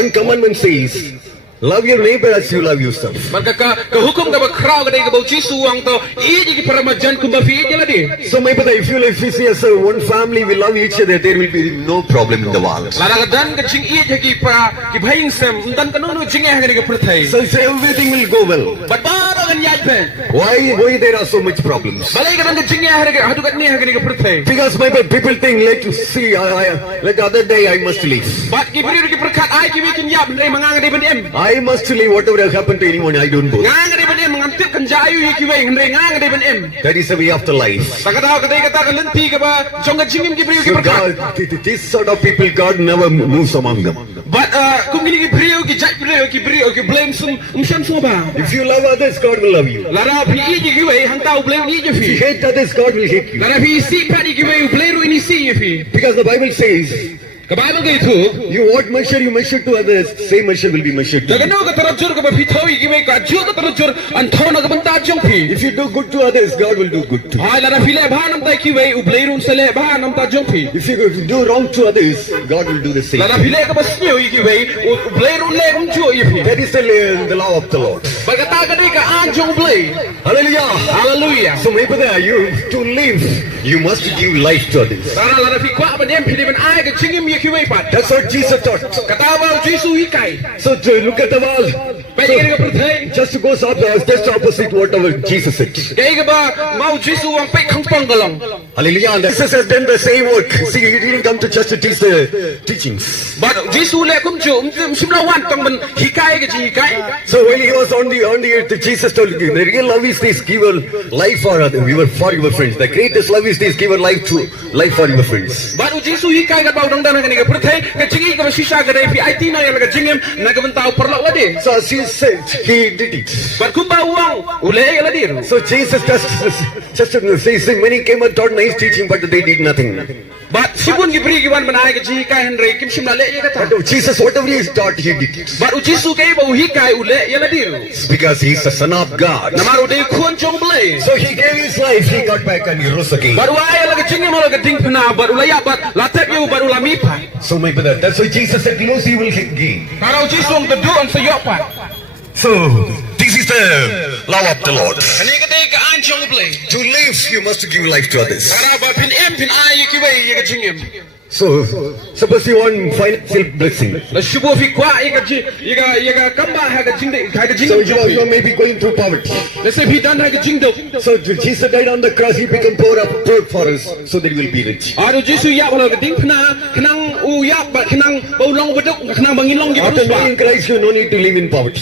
One commandment says, love your neighbor as you love yourself. Maka hukum ka crowd ka dai ka Jisu ang to iji ki paramajan kumba fi jala di. So my brother, if you see as one family will love each other, there will be no problem in the world. Lara ka dan ka jing iji ki pra ki bhaying sem dan ka nono jing ka ka prathai. So everything will go well. But para kan yad pe. Why there are so much problems? Balai ka dan ka jing ka hadu ka ni ka prathai. Because my brother, people think like to see like the other day I must leave. But ki bri ki prakhat ai ki weekend yab dai manga dai ban em. I must leave. Whatever has happened to anyone, I don't go. That is the way of the life. So God, this sort of people, God never moves among them. But if you love others, God will love you. If you hate others, God will hate you. Because the Bible says, you what measure you measure to others, same measure will be measured to you. If you do good to others, God will do good to you. If you do wrong to others, God will do the same. That is the law of the Lord. Hallelujah. Hallelujah. So my brother, you to live, you must give life to others. That's what Jesus taught. So to look at the world, just to go just opposite whatever Jesus said. Hallelujah. And Jesus has done the same work. See, he didn't come to just to teach the teachings. But So when he was on the earth, Jesus told you, the real love is this, give your life for your friends. The greatest love is this, give your life for your friends. So as he said, he did it. So Jesus just says, many came and taught nice teaching, but they did nothing. But Jesus, whatever he taught, he did it. It's because he's the Son of God. So he gave his life, he got back and he rose again. So my brother, that's why Jesus said, lose he will gain. So this is the law of the Lord. To live, you must give life to others. So suppose you want financial blessing. So you may be going through poverty. So Jesus died on the cross, he became poor for us, so that we will be rich. After knowing Christ, you no need to live in poverty.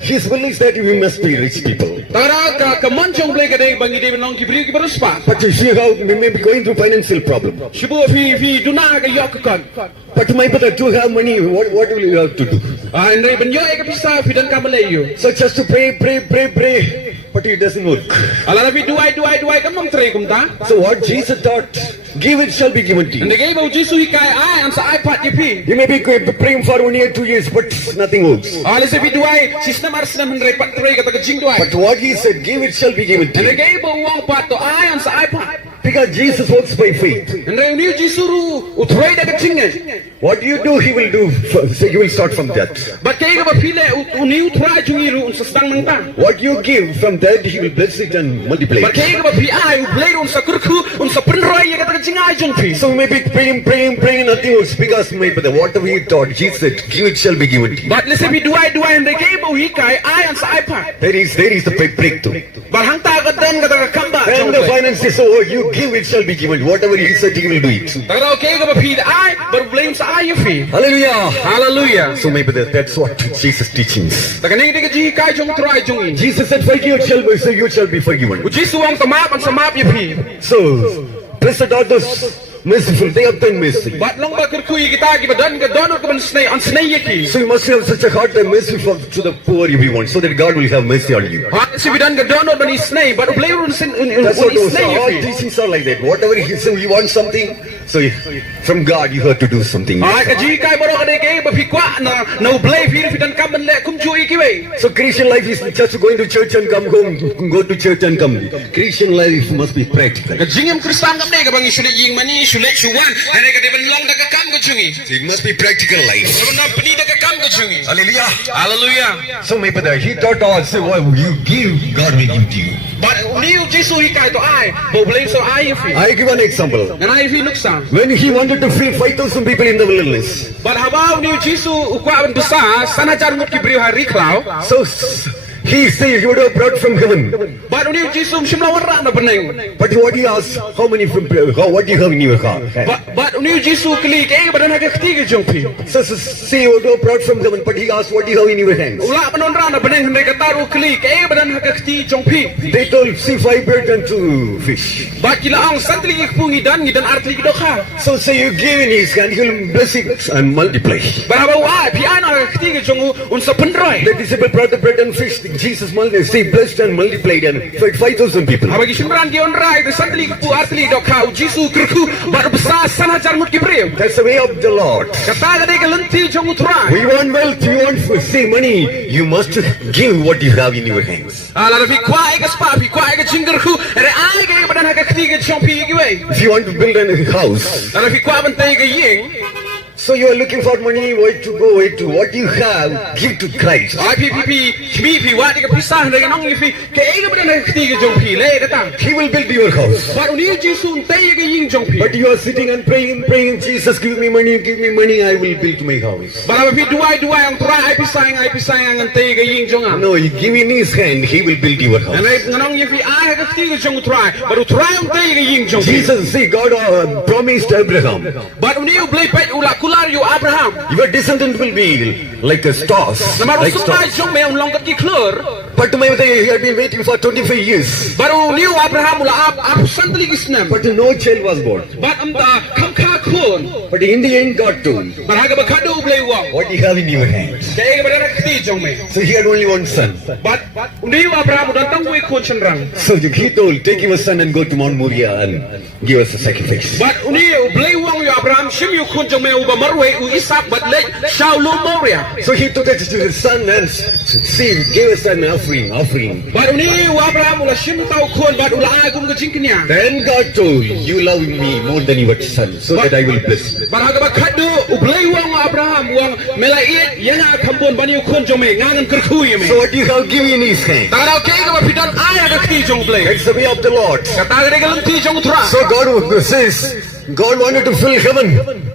His will is that we must be rich people. But you see how we may be going through financial problem. But my brother, to have money, what will you have to do? So just to pray, but it doesn't work. So what Jesus taught, give it shall be given to you. You may be praying for 1 year, 2 years, but nothing works. But what he said, give it shall be given to you. Because Jesus works by faith. What you do, he will do. So he will start from that. What you give, from that he will bless it and multiply it. So we may be praying, nothing works. Because whatever he taught, he said, give it shall be given to you. There is the breakthrough. When the finances are you give, it shall be given. Whatever he said, he will do it. Hallelujah. Hallelujah. So maybe that's what Jesus teachings. Jesus said, forgive, so you shall be forgiven. So, blessed are those merciful, they obtain mercy. So you must have such a heart and mercy to the poor everyone, so that God will have mercy on you. That's what all teachings are like that. Whatever he says, you want something, so from God you have to do something. So Christian life is just going to church and come home, go to church and come. Christian life must be practical. jungi. So it must be practical life. Benda peni dekat kam ke jungi. Hallelujah. Hallelujah. So my brother, he thought also, well, you give, God will give to you. But ni Jesu hikai to ai, bo boleh so ai fi. I give an example. Ngan ai fi nuksan. When he wanted to feed 5,000 people in the wilderness, But habau ni Jesu ukwa besar, sana jar mut ki beri hari klau. so he said he would have brought from heaven. But ni Jesu shimla warak na beneng. But what he asked, what do you have in your heart? But ni Jesu klik eh badan hak ketiga jong fi. So see, he would have brought from heaven, but he asked, what do you have in your hands? Ulak penonran na beneng hendak kataru klik eh badan hak ketiga jong fi. They told, see 5 birds and 2 fish. But kila ang santri ikpungi dan arti dokha. So say you give in his hand, he will bless it and multiply. But habau ai piano hak ketiga jong unsa penroy. The disciple brought the bread and fish. Jesus blessed and multiplied and fed 5,000 people. Habagi simran di onrai the santri ikpu arti dokha Jesu kerku bar besar sana jar mut ki beri. That's the way of the Lord. Kata gade ke lenti jong utrai. We want wealth, we want see money. You must give what you have in your hands. Ala fi kwa ke spa fi kwa ke jingerku re ai ke badan hak ketiga jong fi ki wei. If you want to build a house, Ala fi kwa bentai ke ying. so you are looking for money, where to go, where to what you have, give to Christ. Ai pi wa ke pisah dengan nong fi ke ai badan hak ketiga jong fi le datang. He will build your house. Baru ni Jesu entai ke ying jong fi. But you are sitting and praying, Jesus, give me money, I will build my house. Baru fi dua ang try ai pisah ang entai ke ying jong ang. No, you give in his hand, he will build your house. En nong fi ai hak ketiga jong try. Baru try entai ke ying jong fi. Jesus, see, God promised Abraham, Baru ni blai pai ulah kular you Abraham. your descendant will be like a stars, Nama like Rasulullah stars. jong me long kat klur. But he had been waiting for 25 years. Baru ni Abraham ulah ab santli kisnam. But no child was born. But amta kam ka khun. But in the end, God told, Baraga bakado blai wang. what you have in your hands. Ke ai badan hak ketiga jong me. So he had only one son. But ni Abraham udah tangui khun cenderang. So he told, take your son and go to Mount Moriah and give us a sacrifice. But ni blai wang you Abraham shim you khun jong me uba marwe u Isaac but le Shaulu Moria. So he took it to his son and gave us an offering. But ni Abraham ulah shim tau khun but ulah ai kum ke jingknya. Then God told, you love me more than your son, so that I will bless you. Baraga bakado blai wang Abraham wang melait yang kambon bani khun jong me ngangan kerku ye me. So what you have given in his hand, Tagaraw ke ka pidan ai hak ketiga jong blai. that's the way of the Lord. Kata gade galang ti jong tra. So God says, God wanted to fill heaven.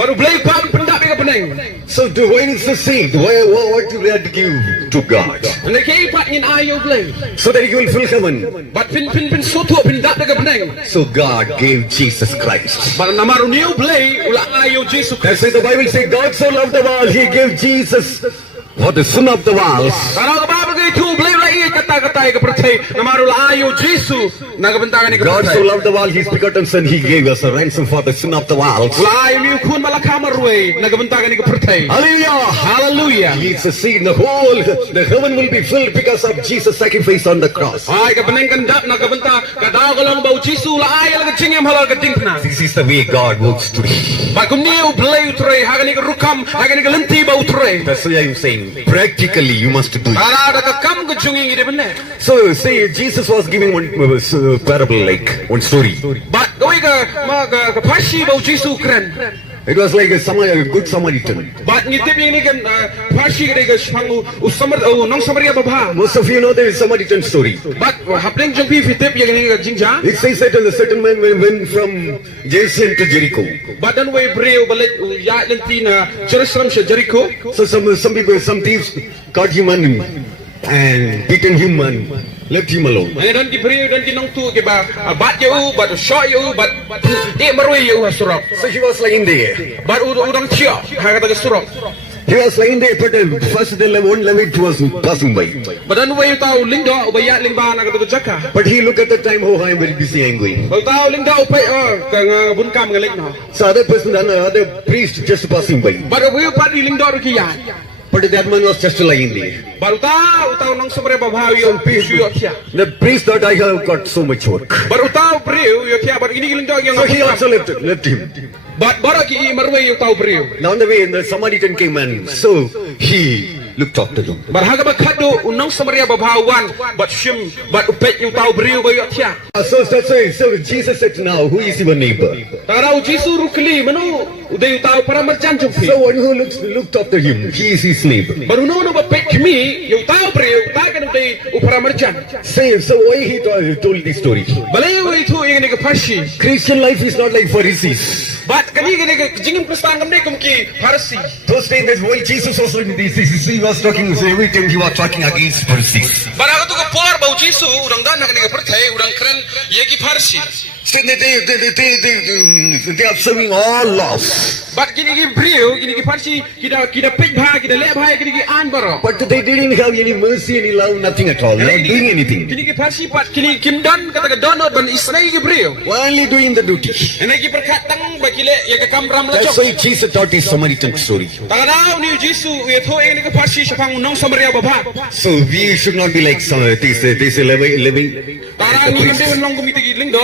Baru blai pam pendak ke peneng. So when it's the seed, what you have to give to God? Nek ke pat ngin ayo blai. So that he will fill heaven. But pin soto pendak ke peneng. So God gave Jesus Christ. Baru namaru niu blai ulah ayo Jesu That's Kristus. why the Bible says God so loved the world, he gave Jesus for the sin of the world. Kalau Bible ke itu blai lagi kata-kata ke percaya namaru ayo Jesu nagabentangan ke God so percaya. loved the world, his begotten son, he gave us a ransom for the sin of the world. Ulah ayo niu kun malakamar we nagabentangan ke percaya. Hallelujah! Hallelujah. It's a seed, the heaven will be filled because of Jesus' sacrifice on the cross. Ay ke peneng kendap nagabenta kadao kalong bau Jesu ulah ayo lagi cingem halal ke tingkna. This is the way God works today. Bakum niu blai utre hagani ke rukam hagani ke lenti bau utre. That's why I'm saying, practically you must do it. Kalau ada kekam ke jungi ide benar. So say Jesus was giving one parable, like one story. But kau ke pasi bau Jesu keren. It was like a good Samaritan. But ngitip ini kan pasi ke spangu usamar nong samaria bapa. Most of you know the Samaritan story. But happening jumpi fitip yang ini ke jingja. It says that a certain man went from Jerusalem to Jericho. But dan we breu balik ya lenti na Jerusalem se Jericho. So some thieves caught him and beaten him and left him alone. Dan di breu dan di nong tu ke ba bat you but shot you but dia marui you surok. So he was lying there. But udang cia haga ke surok. He was lying there, but first one Levite was passing by. But dan we tahu lingdo ubaya lingba na ke jaka. But he looked at the time, oh, I am very busy, I am going. Kalau tahu lingdo upai ke bunkam ngelik no. So other person, another priest just passing by. But we pat di lingdo rukiya. But that man was just lying there. Baru tahu nong sebenarnya bahawi Some the priest thought, I have got so much work. Baru tahu beriu yo kia baru ini lingdo yang So he also left him. baru ki marwe yo tahu beriu. Now on the way, the Samaritan came and so he looked after them. But hagaba kadu unang Samaria babawan but shim but upet yung tao brio ba yotya. So that's why so Jesus said now, who is your neighbor? Tarau Jisu rukli manu uday tao para marjan jumpi. So one who looked after him, he is his neighbor. But uno ba pet kami yung tao brio ta kan uday upara marjan. So why he told this story? Balayo itu yung nagapashi. Christian life is not like Pharisees. But kani jingim Kristang kamne kumki Pharisi. Those days that when Jesus was in this, he was talking, so every time he was talking against Pharisees. But ako to por bau Jisu urang dan kani perthai urang kren yegi Pharisi. So they are serving all laws. But gini brio gini Pharisi kita pej bha kita le bha gini an baro. But they didn't have any mercy, any love, nothing at all. Not doing anything. Gini Pharisi pat kini kim don kata donor ban Israel gi brio. Only doing the duty. Ene gi perkatang bakile ya kam ram la That's why Jesus taught his Samaritan story. Tagadaw ni Jisu ye tho ene gi Pharisi sapang nong Samaria baba. So we should not be like some this living. Tarang ni kande nong kumiti gi lingdo.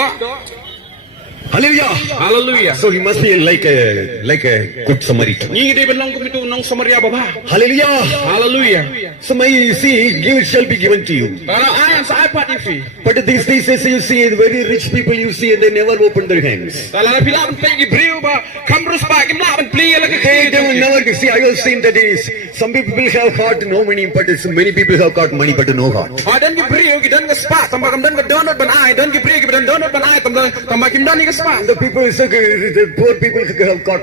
Hallelujah. Hallelujah. So he must be like a good Samaritan. Ni de belong kumitu nong Samaria baba. Hallelujah. Hallelujah. So my see, give it shall be given to you. Tara ayan sa iPad ifi. But these days you see very rich people you see and they never open their hands. Tala na pila ang gi brio ba kamrus ba kim la ban pli la They will never see. I have seen that is some people have heart no money, but many people have got money but no heart. Dan gi brio gi dan ga spa tamba kam dan ga donut ban ai dan gi brio gi dan donut ban ai tamba kim dan gi spa. The people, the poor people have got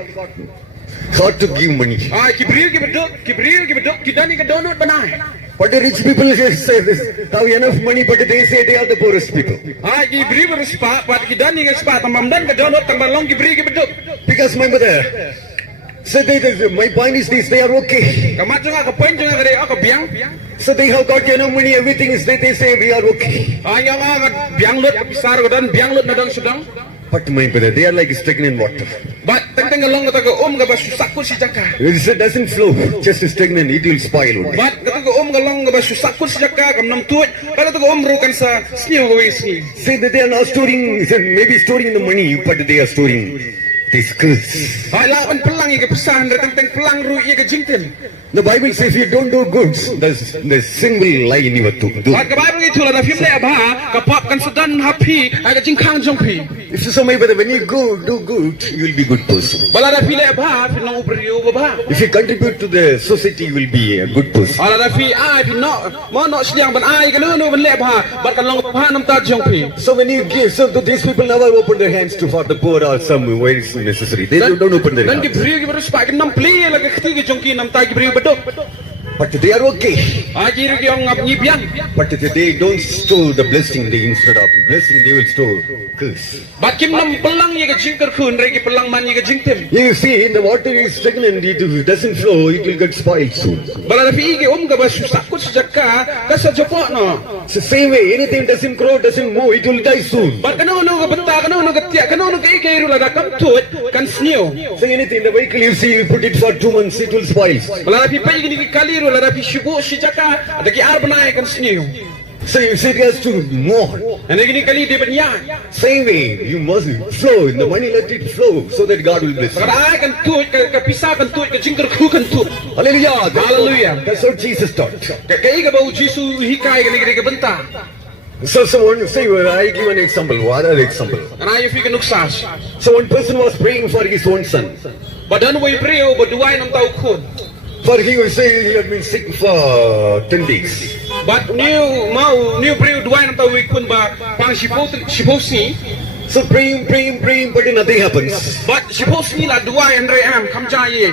heart to give money. Ki brio gi beduk gi dan gi donut ban ai. But the rich people say this, have enough money, but they say they are the poorest people. Gi brio gi spa but gi dan gi spa tamba dan ga donut tamba long gi brio gi beduk. Because my mother said, my point is this, they are okay. Kamat nga ka point nga gare ako biang. So they have got enough money, everything is they say we are okay. Yang nga biang lot pisar ko dan biang lot na dang sudang. But my brother, they are like stagnant water. But tentang long kata ko ga ba susakul si jaka. It doesn't flow, just stagnant, it will spoil. But kata ko ga long ga ba susakul si jaka kam nam tuot. Kata ko rukan sa sniyo go isni. Say that they are not storing, maybe storing the money, but they are storing this curse. Hala an pelang iga pesan tentang pelang ru iga jingten. The Bible says if you don't do good, the sin will lie in your do. But the Bible itu lah film le abha kapap kan sedan happy aga jingkang jongpi. If so my brother, when you do good, you will be good person. Bala da film le abha film ubrio baba. If you contribute to the society, you will be a good person. Ala da fi ai fi no mo no siang ban ai kan no ban le abha bar kan long abha nam ta jongpi. So when you give, so these people never open their hands to for the poor or some where it's necessary. They don't open their hands. Dan ki brio ki berus pak nam play la ki jongki nam ta ki brio bedok. But they are okay. Ajir ki ang ngibiang. But they don't store the blessing. They instead of blessing, they will store curse. But kim nam pelang ye ka jingker kun re ki pelang man ye ka jingtem. You see, the water is stagnant. It doesn't flow. It will get spoiled soon. Bala da fi ki ka ba susakut sejaka ka sa jopok no. It's the same way. Anything doesn't grow, doesn't move, it will die soon. But kano ka benta kano ka tiya kano ka ikay ru la da kam tuot kan sniyo. So anything, the vehicle you see, you put it for 2 months, it will spoil. Bala da fi pa ki kali ru la da fi shugo sejaka ada ki ar banai kan sniyo. So you see, it has to move. And gini kali di banya. Same way, you must flow in the money, let it flow so that God will bless you. Kada ai kan tuot ka pisa kan tuot ka jingker ku kan tuot. Hallelujah. Hallelujah. That's what Jesus taught. Kai ka ba Jisu hikay gini ka benta. So someone say, I give an example. What are the example? And I fi ka nuksas. So one person was praying for his own son. Badan way preo baduay nam tao kun. For he will say he had been sick for 10 days. But new preo duay nam tao kun ba pang siposi. So praying, but nothing happens. But siposi la duay andre am kam jaye.